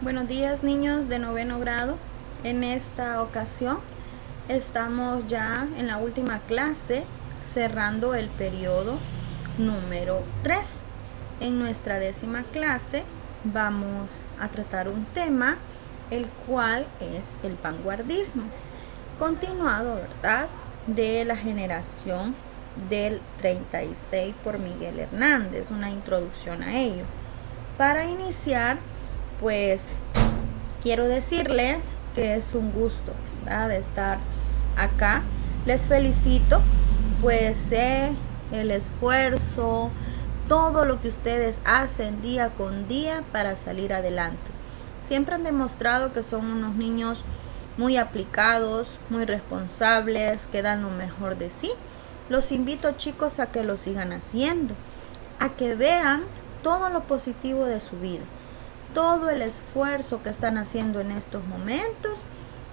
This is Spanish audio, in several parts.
Buenos días, niños de noveno grado. En esta ocasión estamos ya en la última clase, cerrando el periodo número 3. En nuestra 10ª clase vamos a tratar un tema, el cual es el vanguardismo, continuado, ¿verdad?, de la generación del 36 por Miguel Hernández, una introducción a ello. Para iniciar, pues quiero decirles que es un gusto, ¿verdad?, de estar acá. Les felicito, pues sé el esfuerzo, todo lo que ustedes hacen día con día para salir adelante. Siempre han demostrado que son unos niños muy aplicados, muy responsables, que dan lo mejor de sí. Los invito, chicos, a que lo sigan haciendo, a que vean todo lo positivo de su vida, todo el esfuerzo que están haciendo en estos momentos.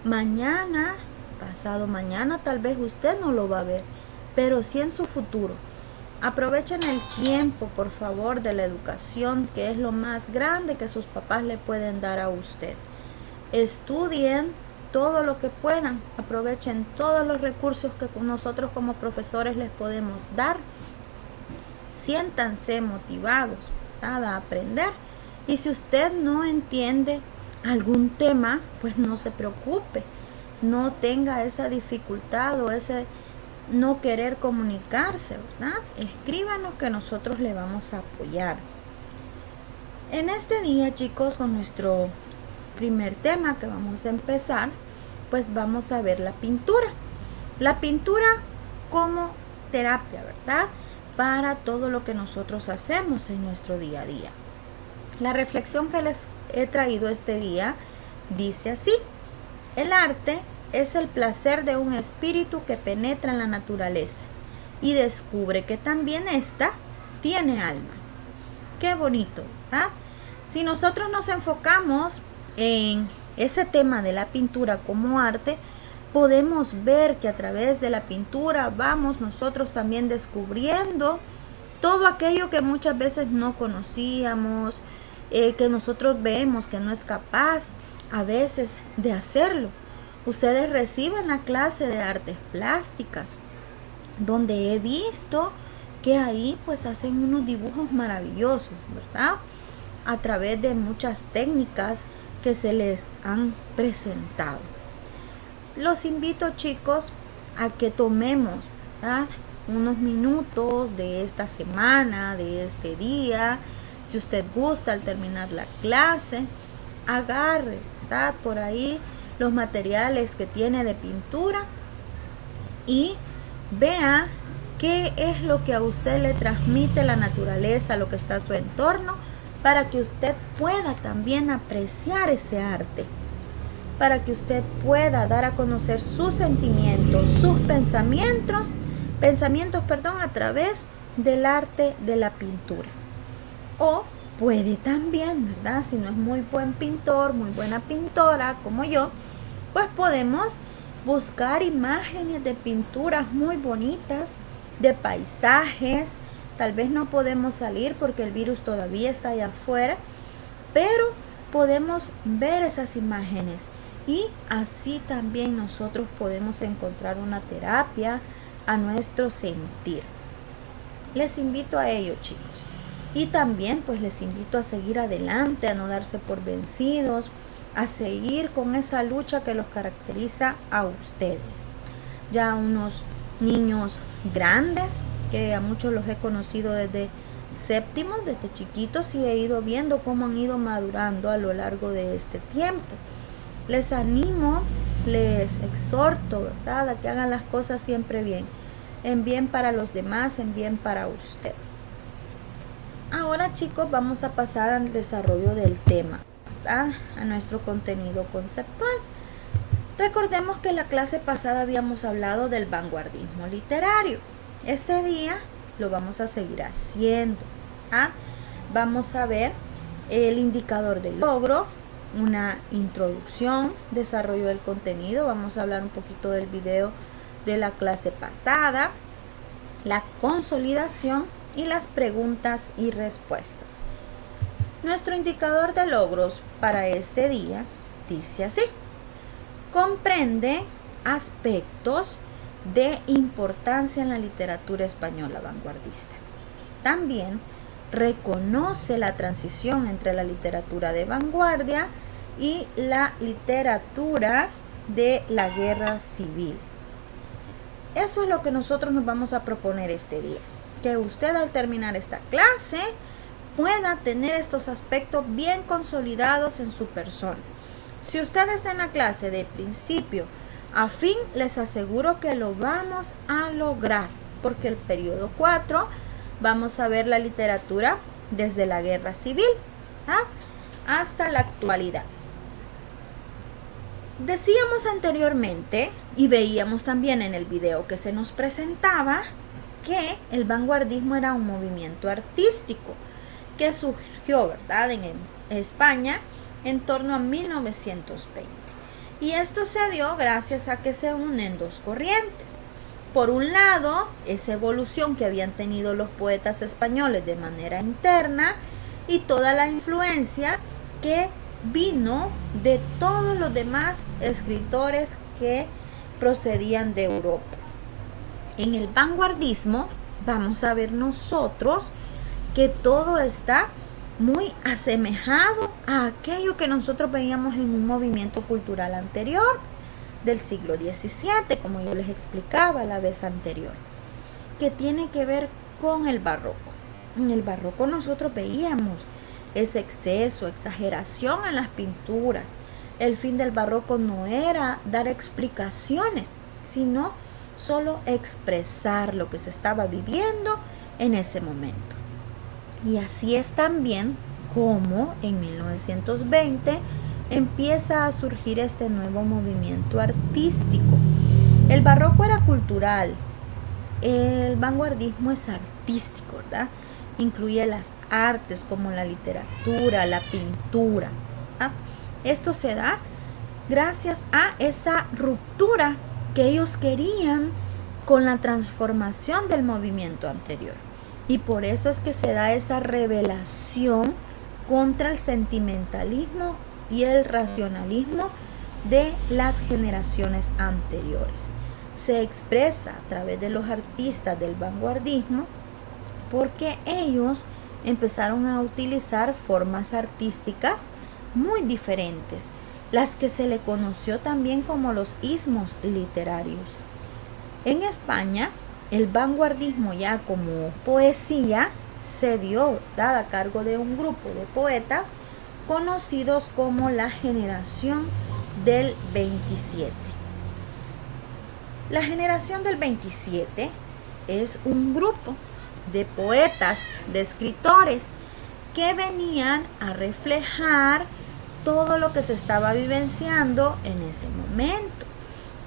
Mañana, pasado mañana, tal vez usted no lo va a ver, pero sí en su futuro. Aprovechen el tiempo, por favor, de la educación, que es lo más grande que sus papás le pueden dar a usted. Estudien todo lo que puedan, aprovechen todos los recursos que nosotros como profesores les podemos dar. Siéntanse motivados, ¿verdad?, a aprender. Y si usted no entiende algún tema, pues no se preocupe, no tenga esa dificultad o ese no querer comunicarse, ¿verdad? Escríbanos que nosotros le vamos a apoyar. En este día, chicos, con nuestro primer tema que vamos a empezar, pues vamos a ver la pintura. La pintura como terapia, ¿verdad?, para todo lo que nosotros hacemos en nuestro día a día. La reflexión que les he traído este día dice así: el arte es el placer de un espíritu que penetra en la naturaleza y descubre que también ésta tiene alma. Qué bonito, ¿verdad? Si nosotros nos enfocamos en ese tema de la pintura como arte, podemos ver que a través de la pintura vamos nosotros también descubriendo todo aquello que muchas veces no conocíamos, que nosotros vemos que no es capaz a veces de hacerlo. Ustedes reciben la clase de artes plásticas, donde he visto que ahí pues hacen unos dibujos maravillosos, ¿verdad?, a través de muchas técnicas que se les han presentado. Los invito, chicos, a que tomemos, ¿verdad?, unos minutos de esta semana, de este día. Si usted gusta, al terminar la clase, agarre, ¿verdad?, por ahí los materiales que tiene de pintura y vea qué es lo que a usted le transmite la naturaleza, lo que está a su entorno, para que usted pueda también apreciar ese arte, para que usted pueda dar a conocer sus sentimientos, sus pensamientos, a través del arte de la pintura. O puede también, ¿verdad?, si no es muy buen pintor, muy buena pintora como yo, pues podemos buscar imágenes de pinturas muy bonitas, de paisajes. Tal vez no podemos salir porque el virus todavía está allá afuera, pero podemos ver esas imágenes y así también nosotros podemos encontrar una terapia a nuestro sentir. Les invito a ello, chicos. Y también pues les invito a seguir adelante, a no darse por vencidos, a seguir con esa lucha que los caracteriza a ustedes. Ya unos niños grandes, que a muchos los he conocido desde séptimo, desde chiquitos, y he ido viendo cómo han ido madurando a lo largo de este tiempo. Les animo, les exhorto, ¿verdad?, a que hagan las cosas siempre bien, en bien para los demás, en bien para usted. Ahora, chicos, vamos a pasar al desarrollo del tema, ¿verdad?, a nuestro contenido conceptual. Recordemos que en la clase pasada habíamos hablado del vanguardismo literario. Este día lo vamos a seguir haciendo, ¿ah? Vamos a ver el indicador del logro, una introducción, desarrollo del contenido. Vamos a hablar un poquito del video de la clase pasada, la consolidación y las preguntas y respuestas. Nuestro indicador de logros para este día dice así: comprende aspectos de importancia en la literatura española vanguardista. También reconoce la transición entre la literatura de vanguardia y la literatura de la guerra civil. Eso es lo que nosotros nos vamos a proponer este día, que usted al terminar esta clase pueda tener estos aspectos bien consolidados en su persona. Si usted está en la clase de principio a fin, les aseguro que lo vamos a lograr, porque el periodo 4 vamos a ver la literatura desde la guerra civil hasta la actualidad. Decíamos anteriormente y veíamos también en el video que se nos presentaba que el vanguardismo era un movimiento artístico que surgió, ¿verdad?, en España en torno a 1920. Y esto se dio gracias a que se unen dos corrientes. Por un lado, esa evolución que habían tenido los poetas españoles de manera interna y toda la influencia que vino de todos los demás escritores que procedían de Europa. En el vanguardismo vamos a ver nosotros que todo está muy asemejado a aquello que nosotros veíamos en un movimiento cultural anterior del siglo XVII, como yo les explicaba la vez anterior, que tiene que ver con el barroco. En el barroco nosotros veíamos ese exceso, exageración en las pinturas. El fin del barroco no era dar explicaciones, sino solo expresar lo que se estaba viviendo en ese momento. Y así es también como en 1920 empieza a surgir este nuevo movimiento artístico. El barroco era cultural, el vanguardismo es artístico, ¿verdad? Incluye las artes como la literatura, la pintura. Esto se da gracias a esa ruptura que ellos querían con la transformación del movimiento anterior. Y por eso es que se da esa revelación contra el sentimentalismo y el racionalismo de las generaciones anteriores. Se expresa a través de los artistas del vanguardismo porque ellos empezaron a utilizar formas artísticas muy diferentes, las que se le conoció también como los ismos literarios. En España, el vanguardismo ya como poesía se dio, dada a cargo de un grupo de poetas conocidos como la generación del 27. La generación del 27 es un grupo de poetas, de escritores que venían a reflejar todo lo que se estaba vivenciando en ese momento.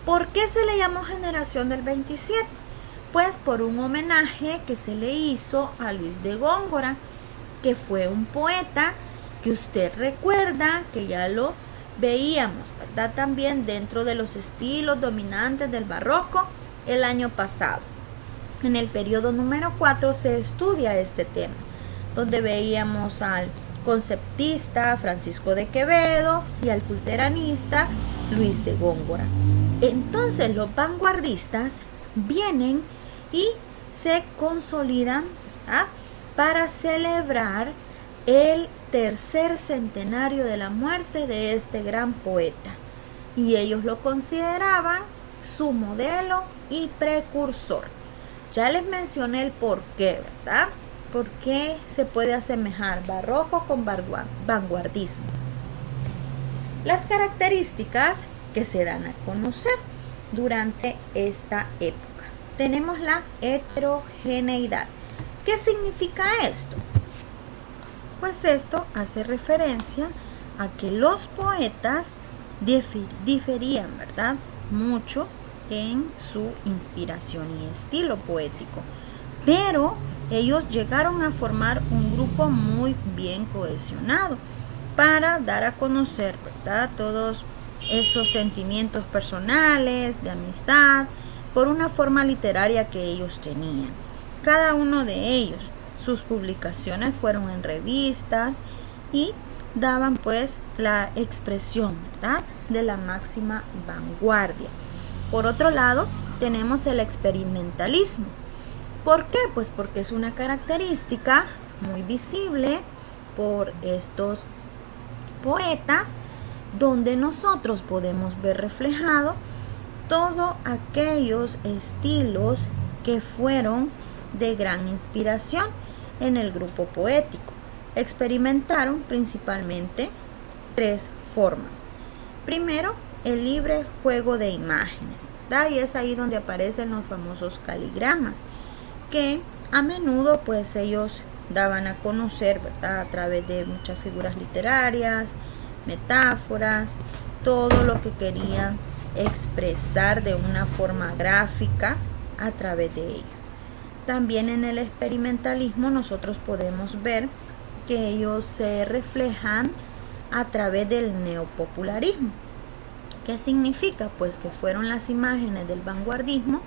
¿Por qué se le llamó generación del 27? Pues por un homenaje que se le hizo a Luis de Góngora, que fue un poeta que usted recuerda que ya lo veíamos, ¿verdad?, también dentro de los estilos dominantes del barroco el año pasado. En el periodo número 4 se estudia este tema, donde veíamos al conceptista Francisco de Quevedo y al culteranista Luis de Góngora. Entonces los vanguardistas vienen y se consolidan para celebrar el tercer centenario de la muerte de este gran poeta, y ellos lo consideraban su modelo y precursor. Ya les mencioné el por qué, ¿verdad? ¿Por qué se puede asemejar barroco con vanguardismo? Las características que se dan a conocer durante esta época. Tenemos la heterogeneidad. ¿Qué significa esto? Pues esto hace referencia a que los poetas diferían, ¿verdad?, mucho en su inspiración y estilo poético, pero ellos llegaron a formar un grupo muy bien cohesionado para dar a conocer, ¿verdad?, todos esos sentimientos personales, de amistad, por una forma literaria que ellos tenían. Cada uno de ellos, sus publicaciones fueron en revistas y daban pues la expresión, ¿verdad?, de la máxima vanguardia. Por otro lado, tenemos el experimentalismo. ¿Por qué? Pues porque es una característica muy visible por estos poetas, donde nosotros podemos ver reflejado todos aquellos estilos que fueron de gran inspiración en el grupo poético. Experimentaron principalmente tres formas. Primero, el libre juego de imágenes, ¿verdad? Y es ahí donde aparecen los famosos caligramas, que a menudo pues ellos daban a conocer, ¿verdad?, a través de muchas figuras literarias, metáforas, todo lo que querían expresar de una forma gráfica a través de ello. También en el experimentalismo nosotros podemos ver que ellos se reflejan a través del neopopularismo. ¿Qué significa? Pues que fueron las imágenes del vanguardismo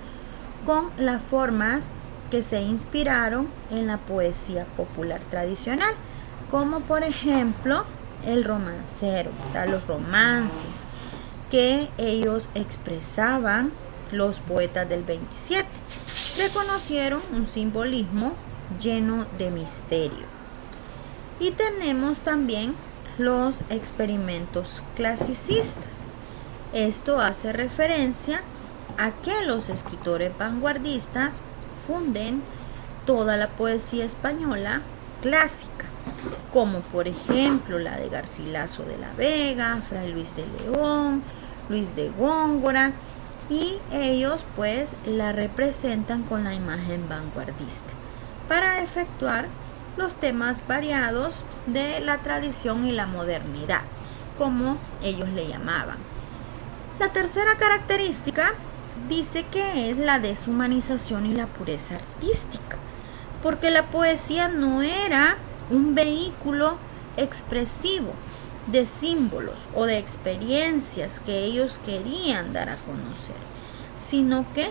con las formas que se inspiraron en la poesía popular tradicional, como por ejemplo el romancero, los romances que ellos expresaban los poetas del 27. Reconocieron un simbolismo lleno de misterio. Y tenemos también los experimentos clasicistas. Esto hace referencia a que los escritores vanguardistas funden toda la poesía española clásica, como por ejemplo la de Garcilaso de la Vega, Fray Luis de León, Luis de Góngora, y ellos pues la representan con la imagen vanguardista para efectuar los temas variados de la tradición y la modernidad, como ellos le llamaban. La tercera característica dice que es la deshumanización y la pureza artística, porque la poesía no era un vehículo expresivo de símbolos o de experiencias que ellos querían dar a conocer, sino que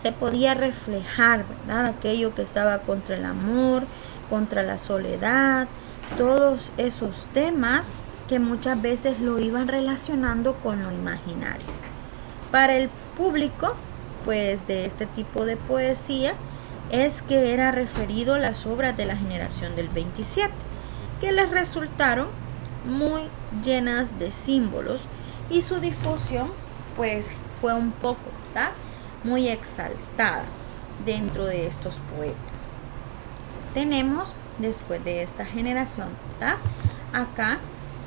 se podía reflejar, ¿verdad?, aquello que estaba contra el amor, contra la soledad, todos esos temas que muchas veces lo iban relacionando con lo imaginario. Para el público, pues, de este tipo de poesía, es que era referido a las obras de la generación del 27, que les resultaron muy llenas de símbolos, y su difusión, pues, fue un poco, ¿verdad?, muy exaltada dentro de estos poetas. Tenemos, después de esta generación, ¿verdad?, acá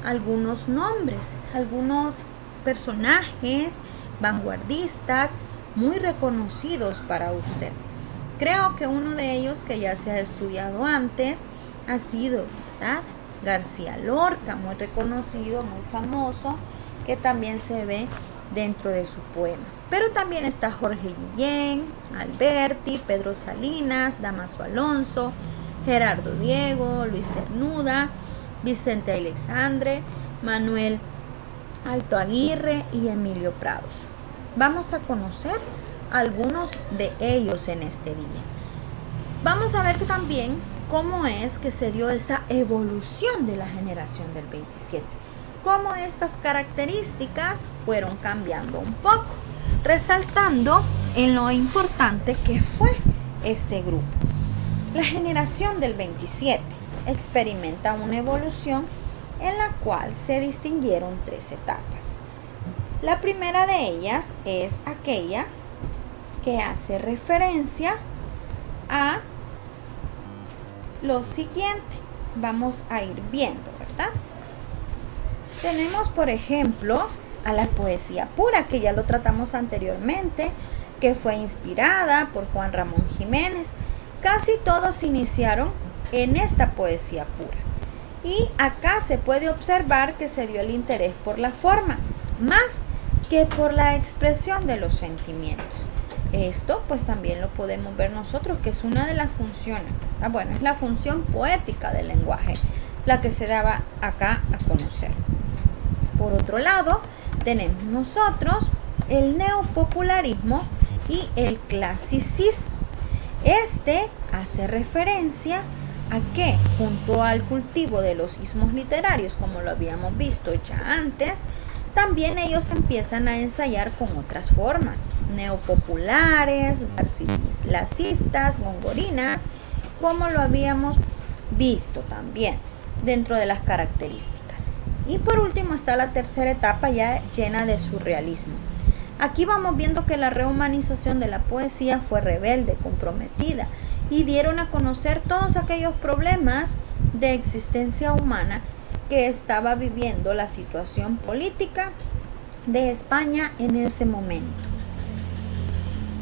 algunos nombres, algunos personajes vanguardistas muy reconocidos para usted. Creo que uno de ellos, que ya se ha estudiado antes, ha sido, ¿verdad?, García Lorca, muy reconocido, muy famoso, que también se ve dentro de sus poemas. Pero también está Jorge Guillén, Alberti, Pedro Salinas, Damaso Alonso, Gerardo Diego, Luis Cernuda, Vicente Alexandre, Manuel Alto Aguirre y Emilio Prados. Vamos a conocer algunos de ellos en este día. Vamos a ver también cómo es que se dio esa evolución de la generación del 27, cómo estas características fueron cambiando un poco, resaltando en lo importante que fue este grupo. La generación del 27 experimenta una evolución en la cual se distinguieron tres etapas. La primera de ellas es aquella que hace referencia a lo siguiente. Vamos a ir viendo, ¿verdad? Tenemos, por ejemplo, a la poesía pura, que ya lo tratamos anteriormente, que fue inspirada por Juan Ramón Jiménez. Casi todos iniciaron en esta poesía pura. Y acá se puede observar que se dio el interés por la forma, más que por la expresión de los sentimientos. Esto pues también lo podemos ver nosotros, que es una de las funciones, ¿verdad? Bueno, es la función poética del lenguaje la que se daba acá a conocer. Por otro lado, tenemos nosotros el neopopularismo y el clasicismo. Este hace referencia ¿A qué? Junto al cultivo de los ismos literarios, como lo habíamos visto ya antes, también ellos empiezan a ensayar con otras formas, neopopulares, garcilacistas, gongorinas, como lo habíamos visto también dentro de las características. Y por último está la tercera etapa, ya llena de surrealismo. Aquí vamos viendo que la rehumanización de la poesía fue rebelde, comprometida, y dieron a conocer todos aquellos problemas de existencia humana que estaba viviendo la situación política de España en ese momento.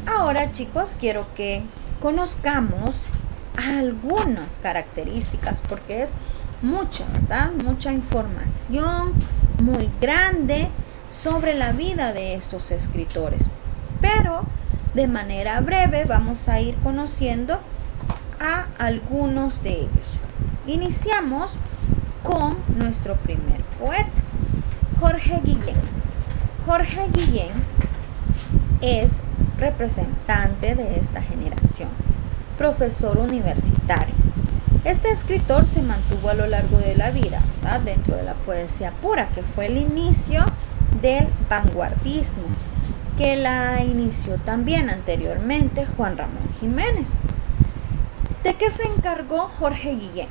Ahora, chicos, quiero que conozcamos algunas características, porque es mucha, ¿verdad? Mucha información muy grande sobre la vida de estos escritores. Pero de manera breve vamos a ir conociendo a algunos de ellos. Iniciamos con nuestro primer poeta, Jorge Guillén. Jorge Guillén es representante de esta generación, profesor universitario. Este escritor se mantuvo a lo largo de la vida, ¿verdad?, dentro de la poesía pura, que fue el inicio del vanguardismo, que la inició también anteriormente Juan Ramón Jiménez. ¿De qué se encargó Jorge Guillén?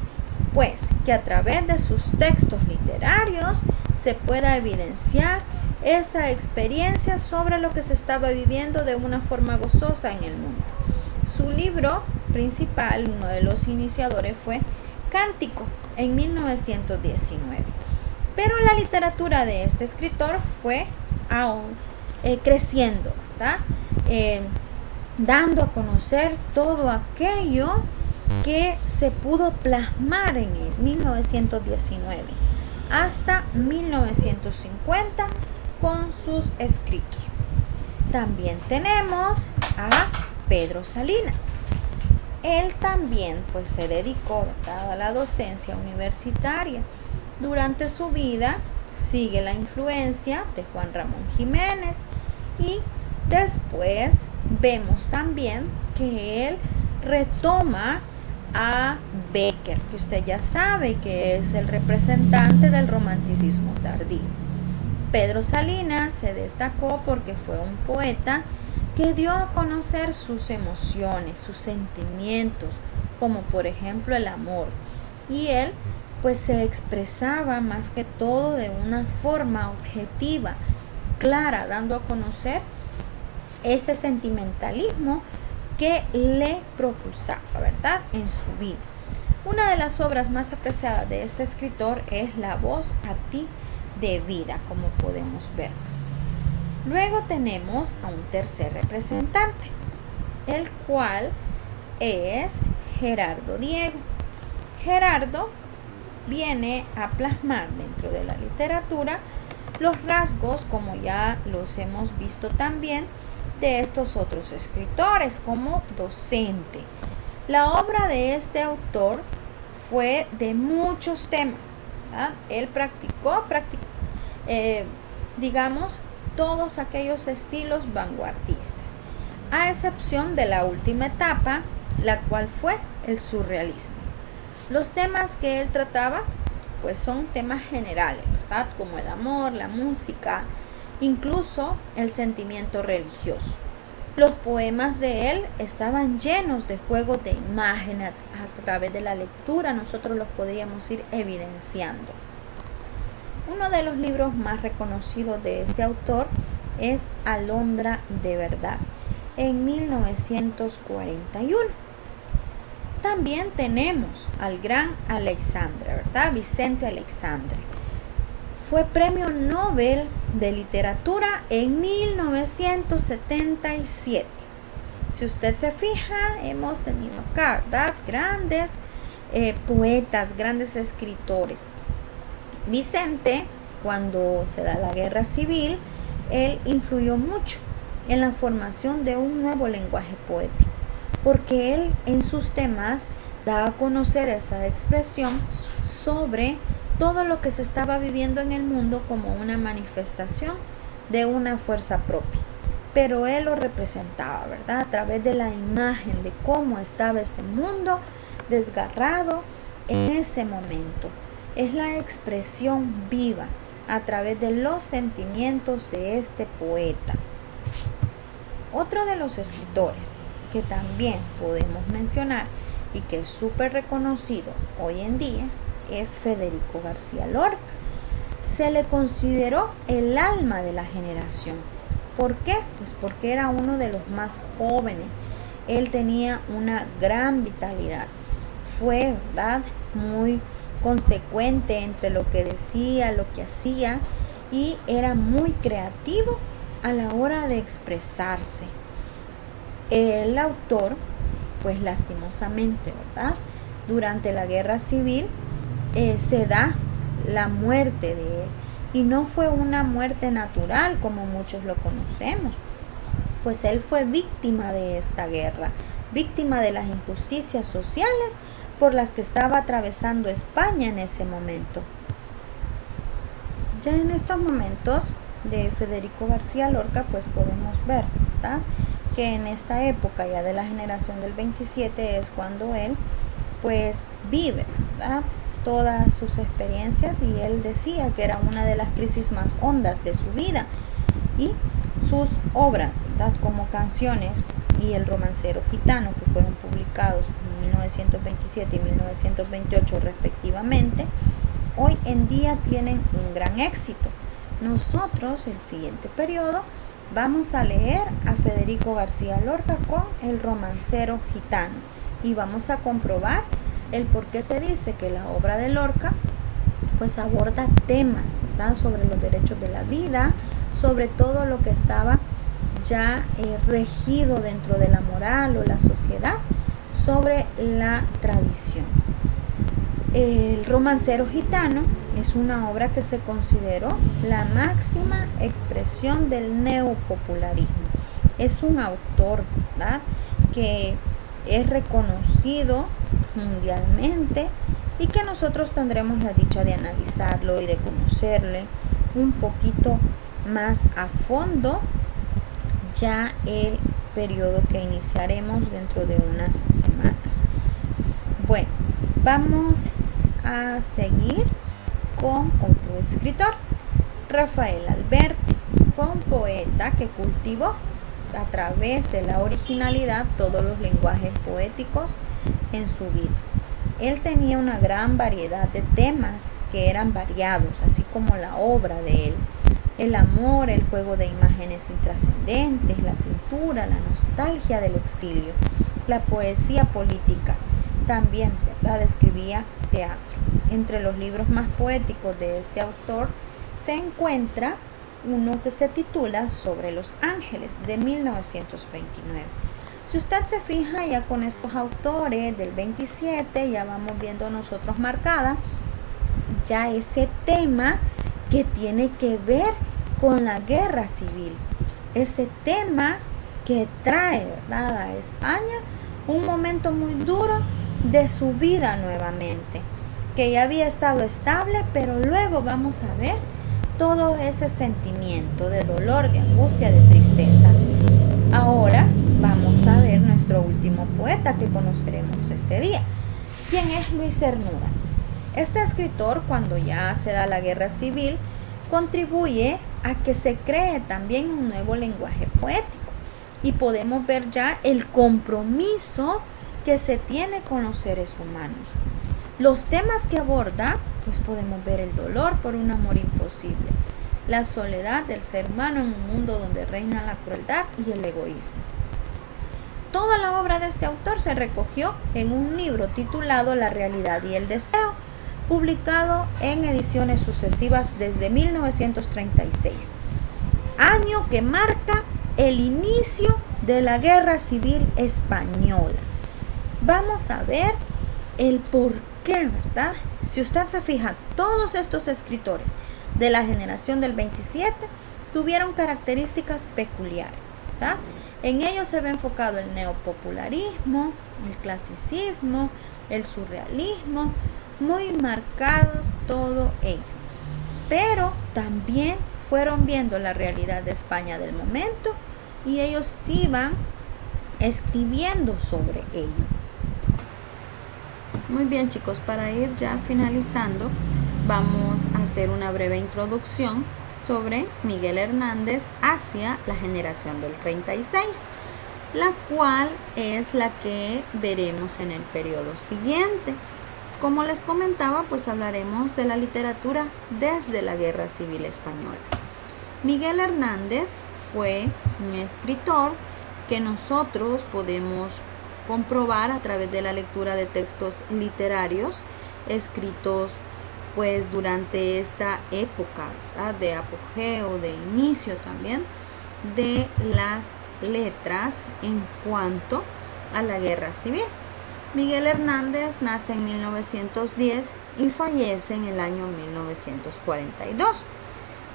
Pues que a través de sus textos literarios se pueda evidenciar esa experiencia sobre lo que se estaba viviendo de una forma gozosa en el mundo. Su libro principal, uno de los iniciadores, fue Cántico en 1919. Pero la literatura de este escritor fue aún creciendo, ¿verdad? Dando a conocer todo aquello que se pudo plasmar en el 1919 hasta 1950 con sus escritos. También tenemos a Pedro Salinas. Él también pues se dedicó, ¿verdad?, a la docencia universitaria. Durante su vida sigue la influencia de Juan Ramón Jiménez y después vemos también que él retoma a Bécquer, que usted ya sabe que es el representante del romanticismo tardío. Pedro Salinas se destacó porque fue un poeta que dio a conocer sus emociones, sus sentimientos, como por ejemplo el amor. Y él pues se expresaba más que todo de una forma objetiva, clara, dando a conocer ese sentimentalismo que le propulsaba, ¿verdad?, en su vida. Una de las obras más apreciadas de este escritor es La voz a ti de vida, como podemos ver. Luego tenemos a un tercer representante, el cual es Gerardo Diego. Gerardo viene a plasmar dentro de la literatura los rasgos, como ya los hemos visto también, de estos otros escritores como docente. La obra de este autor fue de muchos temas, ¿verdad? Él practicó digamos, todos aquellos estilos vanguardistas, a excepción de la última etapa, la cual fue el surrealismo. Los temas que él trataba pues son temas generales, ¿verdad?, como el amor, la música, incluso el sentimiento religioso. Los poemas de él estaban llenos de juegos de imágenes. A través de la lectura nosotros los podríamos ir evidenciando. Uno de los libros más reconocidos de este autor es Alondra de verdad, en 1941. También tenemos al gran Alexandre, ¿verdad?, Vicente Alexandre. Fue premio Nobel de Literatura en 1977. Si usted se fija, hemos tenido acá, ¿verdad?, grandes poetas, grandes escritores. Vicente, cuando se da la guerra civil, él influyó mucho en la formación de un nuevo lenguaje poético, porque él en sus temas da a conocer esa expresión sobre todo lo que se estaba viviendo en el mundo como una manifestación de una fuerza propia. Pero él lo representaba, ¿verdad?, a través de la imagen de cómo estaba ese mundo desgarrado en ese momento. Es la expresión viva a través de los sentimientos de este poeta. Otro de los escritores que también podemos mencionar y que es súper reconocido hoy en día es Federico García Lorca. Se le consideró el alma de la generación. ¿Por qué? Pues porque era uno de los más jóvenes. Él tenía una gran vitalidad. Fue, ¿verdad?, muy consecuente entre lo que decía, lo que hacía, y era muy creativo a la hora de expresarse. El autor, pues lastimosamente, ¿verdad?, durante la guerra civil se da la muerte de él, y no fue una muerte natural como muchos lo conocemos, pues él fue víctima de esta guerra, víctima de las injusticias sociales por las que estaba atravesando España en ese momento. Ya en estos momentos de Federico García Lorca, pues podemos ver, ¿verdad?, que en esta época ya de la generación del 27 es cuando él pues vive, ¿verdad?, todas sus experiencias, y él decía que era una de las crisis más hondas de su vida, y sus obras, ¿verdad?, como Canciones y El romancero gitano, que fueron publicados en 1927 y 1928 respectivamente, hoy en día tienen un gran éxito. Nosotros, el siguiente periodo, vamos a leer a Federico García Lorca con El romancero gitano, y vamos a comprobar el por qué se dice que la obra de Lorca pues aborda temas, ¿verdad?, sobre los derechos de la vida, sobre todo lo que estaba ya regido dentro de la moral o la sociedad, sobre la tradición. El romancero gitano es una obra que se consideró la máxima expresión del neopopularismo. Es un autor, ¿verdad?, que es reconocido mundialmente, y que nosotros tendremos la dicha de analizarlo y de conocerle un poquito más a fondo ya el periodo que iniciaremos dentro de unas semanas. Bueno, vamos a seguir con otro escritor. Rafael Alberti fue un poeta que cultivó a través de la originalidad todos los lenguajes poéticos en su vida. Él tenía una gran variedad de temas que eran variados, así como la obra de él: el amor, el juego de imágenes intrascendentes, la pintura, la nostalgia del exilio, la poesía política. También, ¿verdad?, escribía teatro. Entre los libros más poéticos de este autor se encuentra uno que se titula Sobre los ángeles, de 1929. Si usted se fija, ya con estos autores del 27 ya vamos viendo nosotros marcada ya ese tema que tiene que ver con la guerra civil, ese tema que trae, ¿verdad?, a España un momento muy duro de su vida nuevamente, que ya había estado estable, pero luego vamos a ver todo ese sentimiento de dolor, de angustia, de tristeza. Ahora vamos a ver nuestro último poeta que conoceremos este día, quien es Luis Cernuda. Este escritor, cuando ya se da la guerra civil, contribuye a que se cree también un nuevo lenguaje poético, y podemos ver ya el compromiso que se tiene con los seres humanos. Los temas que aborda, pues podemos ver el dolor por un amor imposible, la soledad del ser humano en un mundo donde reina la crueldad y el egoísmo. Toda la obra de este autor se recogió en un libro titulado La realidad y el deseo, publicado en ediciones sucesivas desde 1936, año que marca el inicio de la Guerra Civil Española. Vamos a ver el por qué, ¿verdad? Si usted se fija, todos estos escritores de la generación del 27 tuvieron características peculiares, ¿verdad? En ellos se ve enfocado el neopopularismo, el clasicismo, el surrealismo, muy marcados todo ello. Pero también fueron viendo la realidad de España del momento, y ellos iban escribiendo sobre ello. Muy bien, chicos, para ir ya finalizando, vamos a hacer una breve introducción sobre Miguel Hernández hacia la generación del 36, la cual es la que veremos en el periodo siguiente. Como les comentaba, pues hablaremos de la literatura desde la Guerra Civil Española. Miguel Hernández fue un escritor que nosotros podemos comprobar a través de la lectura de textos literarios escritos pues durante esta época, ¿verdad?, de apogeo, de inicio también de las letras en cuanto a la guerra civil. Miguel Hernández nace en 1910 y fallece en el año 1942.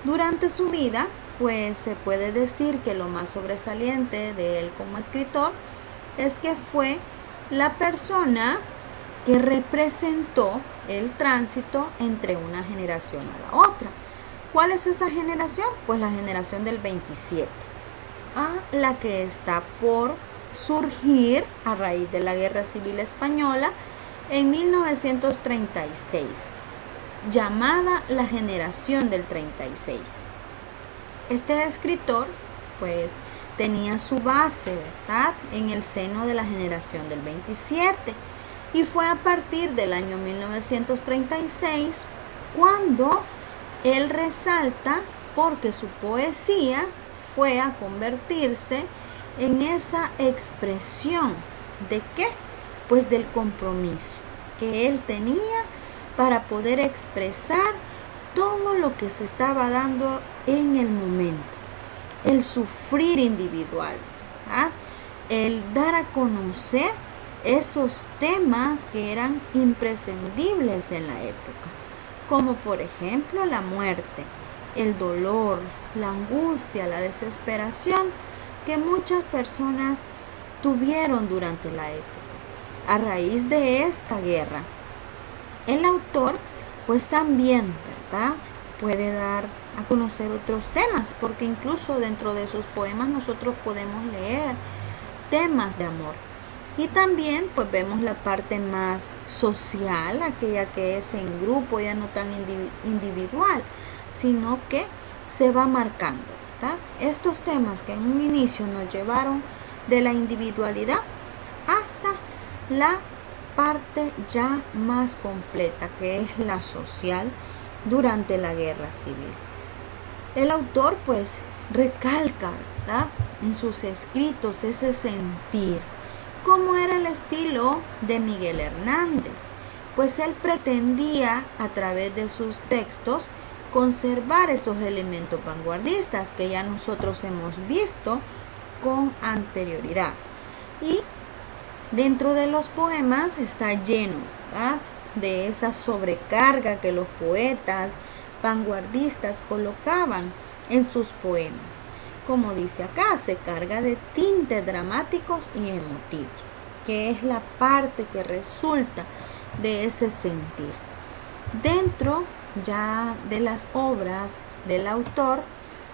Durante su vida, pues se puede decir que lo más sobresaliente de él como escritor es que fue la persona que representó el tránsito entre una generación a la otra. ¿Cuál es esa generación? Pues la generación del 27, a la que está por surgir a raíz de la Guerra Civil Española en 1936, llamada la generación del 36. Este escritor, pues, tenía su base, ¿verdad?, en el seno de la generación del 27, y fue a partir del año 1936 cuando él resalta porque su poesía fue a convertirse en esa expresión ¿de qué? Pues del compromiso que él tenía para poder expresar todo lo que se estaba dando en el momento, el sufrir individual, ¿verdad?, el dar a conocer esos temas que eran imprescindibles en la época, como por ejemplo la muerte, el dolor, la angustia, la desesperación que muchas personas tuvieron durante la época a raíz de esta guerra. El autor pues también, ¿verdad?, puede dar a conocer otros temas, porque incluso dentro de sus poemas nosotros podemos leer temas de amor. Y también pues vemos la parte más social, aquella que es en grupo, ya no tan individual, sino que se va marcando, ¿verdad?, estos temas que en un inicio nos llevaron de la individualidad hasta la parte ya más completa, que es la social durante la guerra civil. El autor pues recalca, ¿verdad?, en sus escritos ese sentir. ¿Cómo era el estilo de Miguel Hernández? Pues él pretendía a través de sus textos conservar esos elementos vanguardistas que ya nosotros hemos visto con anterioridad. Y dentro de los poemas está lleno, ¿verdad?, de esa sobrecarga que los poetas vanguardistas colocaban en sus poemas. Como dice acá, se carga de tintes dramáticos y emotivos, que es la parte que resulta de ese sentir. Dentro ya de las obras del autor,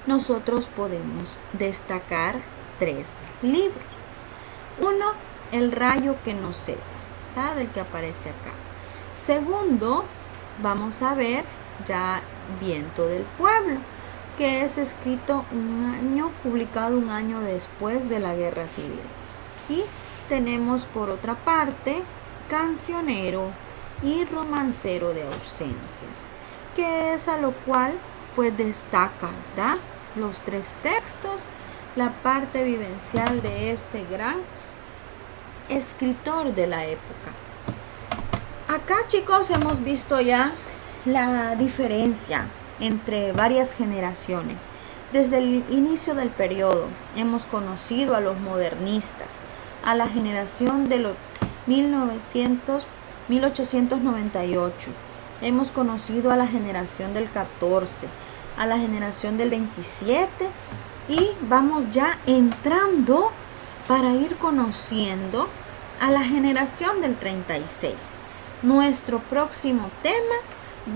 nosotros podemos destacar 3 libros. Uno, El rayo que no cesa, ¿verdad?, del que aparece acá. Segundo, vamos a ver ya Viento del Pueblo, que es escrito publicado un año después de la Guerra Civil. Y tenemos por otra parte Cancionero y Romancero de ausencias, que es a lo cual pues destaca, ¿verdad?, los 3 textos, la parte vivencial de este gran escritor de la época. Acá, chicos, hemos visto ya la diferencia entre varias generaciones. Desde el inicio del periodo hemos conocido a los modernistas, a la generación de los 1898, hemos conocido a la generación del 14, a la generación del 27, y vamos ya entrando para ir conociendo a la generación del 36. Nuestro próximo tema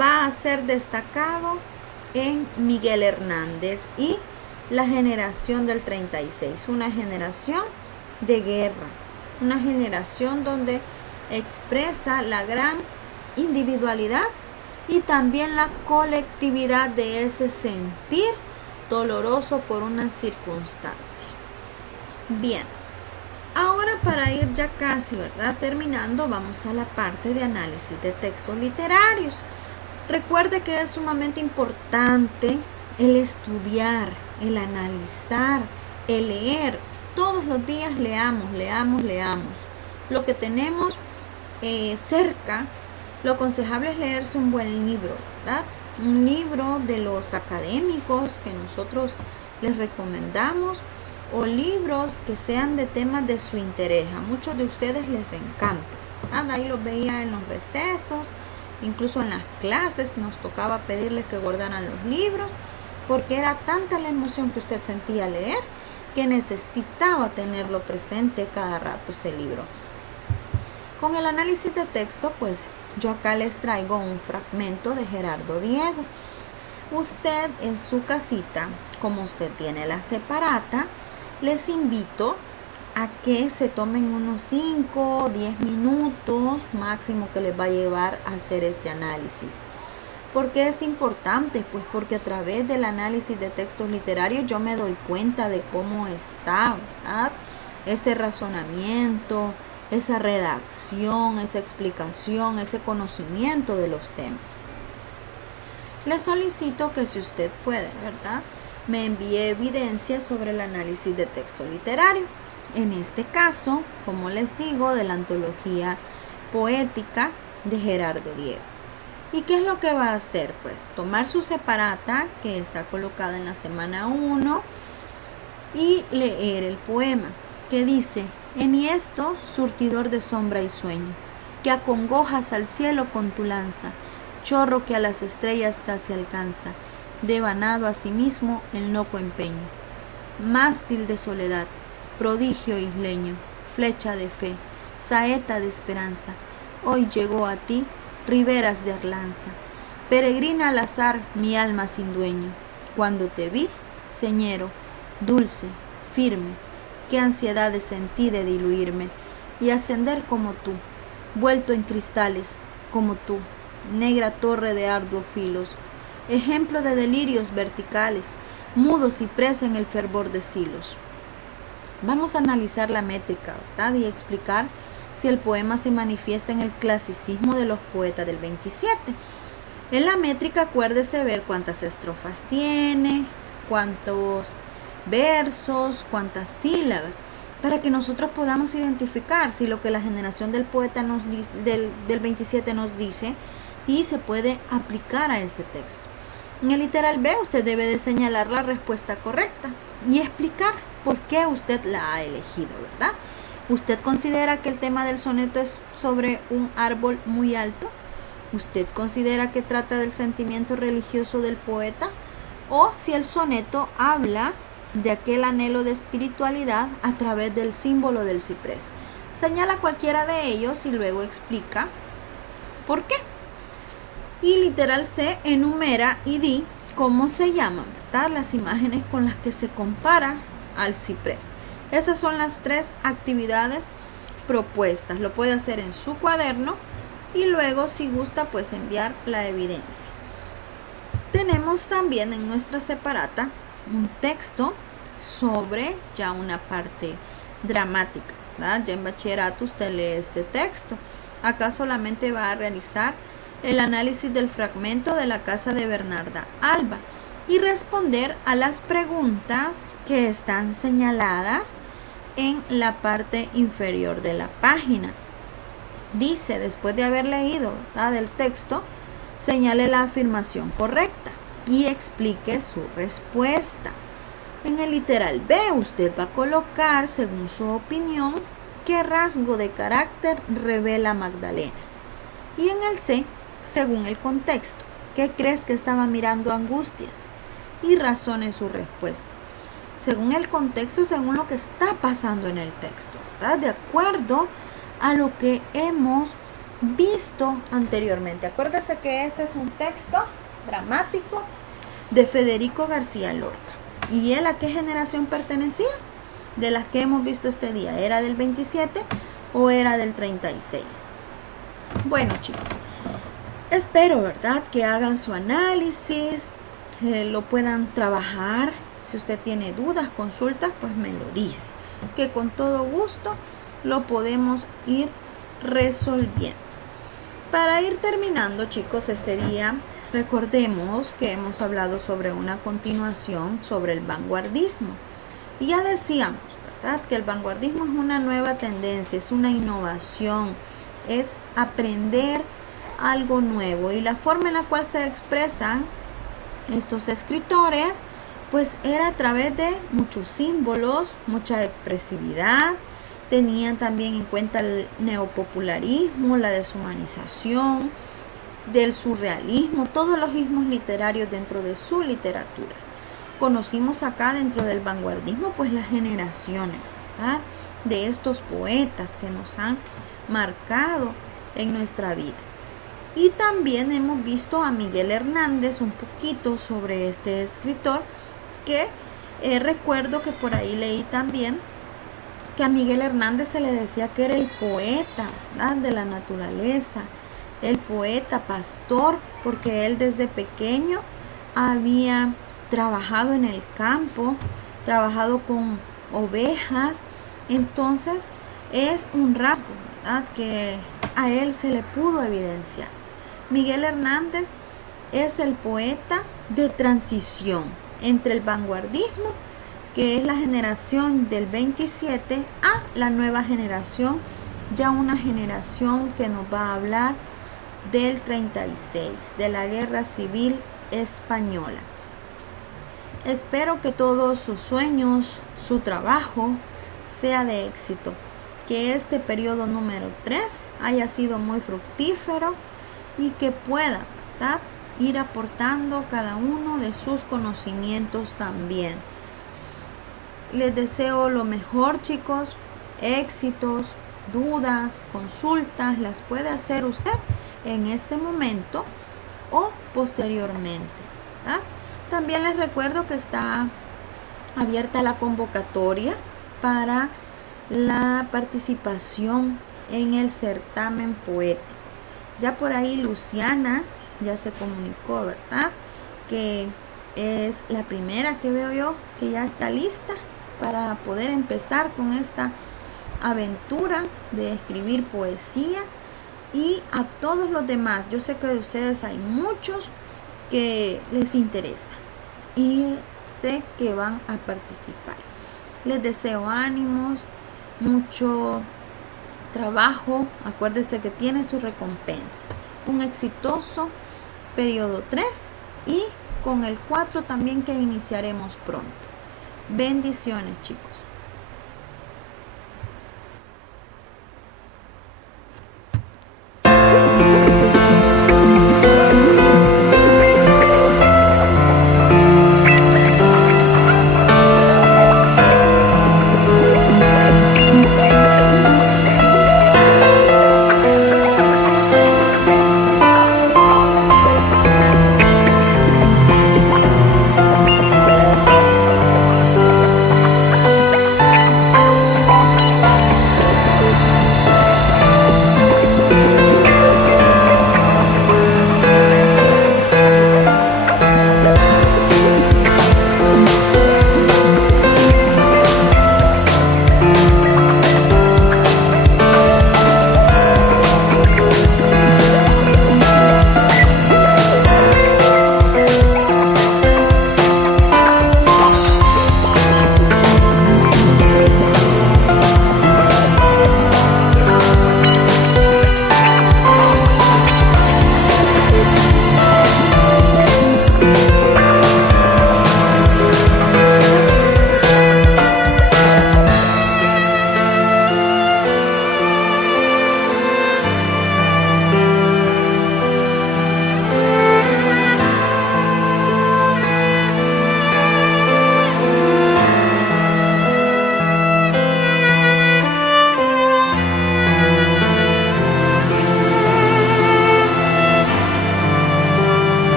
va a ser destacado en Miguel Hernández y la generación del 36, una generación de guerra, una generación donde expresa la gran individualidad y también la colectividad de ese sentir doloroso por una circunstancia. Bien, ahora para ir ya casi, ¿verdad?, terminando, vamos a la parte de análisis de textos literarios. Recuerde que es sumamente importante el estudiar, el analizar, el leer. Todos los días leamos. Lo que tenemos cerca, lo aconsejable es leerse un buen libro, ¿verdad? Un libro de los académicos que nosotros les recomendamos, o libros que sean de temas de su interés. A muchos de ustedes les encanta, ¿verdad? Ahí los veía en los recesos, incluso en las clases nos tocaba pedirles que guardaran los libros, porque era tanta la emoción que usted sentía al leer que necesitaba tenerlo presente cada rato ese libro. Con el análisis de texto, pues yo acá les traigo un fragmento de Gerardo Diego. Usted en su casita, como usted tiene la separata, les invito a que se tomen unos 5 o 10 minutos máximo que les va a llevar a hacer este análisis. ¿Por qué es importante? Pues porque a través del análisis de textos literarios yo me doy cuenta de cómo está, ¿verdad?, ese razonamiento, esa redacción, esa explicación, ese conocimiento de los temas. Les solicito que, si usted puede, ¿verdad?, me envíe evidencia sobre el análisis de texto literario. En este caso, como les digo, de la antología poética de Gerardo Diego. ¿Y qué es lo que va a hacer? Pues tomar su separata, que está colocada en la semana 1, y leer el poema, que dice: enhiesto, surtidor de sombra y sueño, que acongojas al cielo con tu lanza, chorro que a las estrellas casi alcanza, devanado a sí mismo en loco empeño. Mástil de soledad, prodigio isleño, flecha de fe, saeta de esperanza, hoy llegó a ti, riberas de Arlanza. Peregrina al azar mi alma sin dueño, cuando te vi, señero, dulce, firme, qué ansiedades sentí de diluirme y ascender como tú, vuelto en cristales como tú, negra torre de arduos filos, ejemplo de delirios verticales, mudo ciprés en el fervor de silos. Vamos a analizar la métrica, ¿verdad?, y explicar si el poema se manifiesta en el clasicismo de los poetas del 27. En la métrica, acuérdese ver cuántas estrofas tiene, cuántos versos, cuántas sílabas, para que nosotros podamos identificar si lo que la generación del poeta del 27 nos dice y se puede aplicar a este texto. En el literal B, usted debe de señalar la respuesta correcta y explicar por qué usted la ha elegido, ¿verdad? ¿Usted considera que el tema del soneto es sobre un árbol muy alto? ¿Usted considera que trata del sentimiento religioso del poeta? ¿O si el soneto habla de aquel anhelo de espiritualidad a través del símbolo del ciprés? Señala cualquiera de ellos y luego explica por qué. Y literal C, enumera y di cómo se llaman, ¿verdad?, las imágenes con las que se compara al ciprés. Esas son las 3 actividades propuestas. Lo puede hacer en su cuaderno y luego, si gusta, pues enviar la evidencia. Tenemos también en nuestra separata un texto sobre ya una parte dramática, ¿verdad? Ya en bachillerato usted lee este texto. Acá solamente va a realizar el análisis del fragmento de la casa de Bernarda Alba y responder a las preguntas que están señaladas en la parte inferior de la página. Dice, después de haber leído, ¿verdad?, el texto, señale la afirmación correcta y explique su respuesta. En el literal B, usted va a colocar, según su opinión, qué rasgo de carácter revela Magdalena. Y en el C, según el contexto, ¿qué crees que estaba mirando Angustias? Y razone su respuesta. Según el contexto, según lo que está pasando en el texto, ¿verdad?, de acuerdo a lo que hemos visto anteriormente. Acuérdese que este es un texto dramático de Federico García Lorca. ¿Y él a qué generación pertenecía? De las que hemos visto este día. ¿Era del 27 o era del 36? Bueno, chicos, espero, ¿verdad?, que hagan su análisis, lo puedan trabajar. Si usted tiene dudas, consultas, pues me lo dice, que con todo gusto lo podemos ir resolviendo. Para ir terminando, chicos, este día, recordemos que hemos hablado sobre una continuación sobre el vanguardismo. Y ya decíamos, ¿verdad?, que el vanguardismo es una nueva tendencia, es una innovación, es aprender algo nuevo. Y la forma en la cual se expresan estos escritores, pues era a través de muchos símbolos, mucha expresividad. Tenían también en cuenta el neopopularismo, la deshumanización, del surrealismo, todos los ismos literarios dentro de su literatura. Conocimos acá dentro del vanguardismo pues las generaciones, ¿verdad?, de estos poetas que nos han marcado en nuestra vida. Y también hemos visto a Miguel Hernández un poquito sobre este escritor, que recuerdo que por ahí leí también que a Miguel Hernández se le decía que era el poeta, ¿verdad?, de la naturaleza, el poeta pastor, porque él desde pequeño había trabajado en el campo, trabajado con ovejas. Entonces es un rasgo, ¿verdad?, que a él se le pudo evidenciar. Miguel Hernández es el poeta de transición entre el vanguardismo, que es la generación del 27, a la nueva generación, ya una generación que nos va a hablar del 36, de la Guerra Civil Española. Espero que todos sus sueños, su trabajo, sea de éxito, que este periodo número 3 haya sido muy fructífero y que pueda, ¿verdad?, ir aportando cada uno de sus conocimientos también. Les deseo lo mejor, chicos, éxitos, dudas, consultas, las puede hacer usted en este momento o posteriormente, ¿verdad? También les recuerdo que está abierta la convocatoria para la participación en el certamen poético. Ya por ahí Luciana ya se comunicó, ¿verdad?, que es la primera que veo yo que ya está lista para poder empezar con esta aventura de escribir poesía. Y a todos los demás, yo sé que de ustedes hay muchos que les interesa y sé que van a participar. Les deseo ánimos, mucho trabajo. Acuérdense que tiene su recompensa. Un exitoso periodo 3 y con el 4 también, que iniciaremos pronto. Bendiciones, chicos.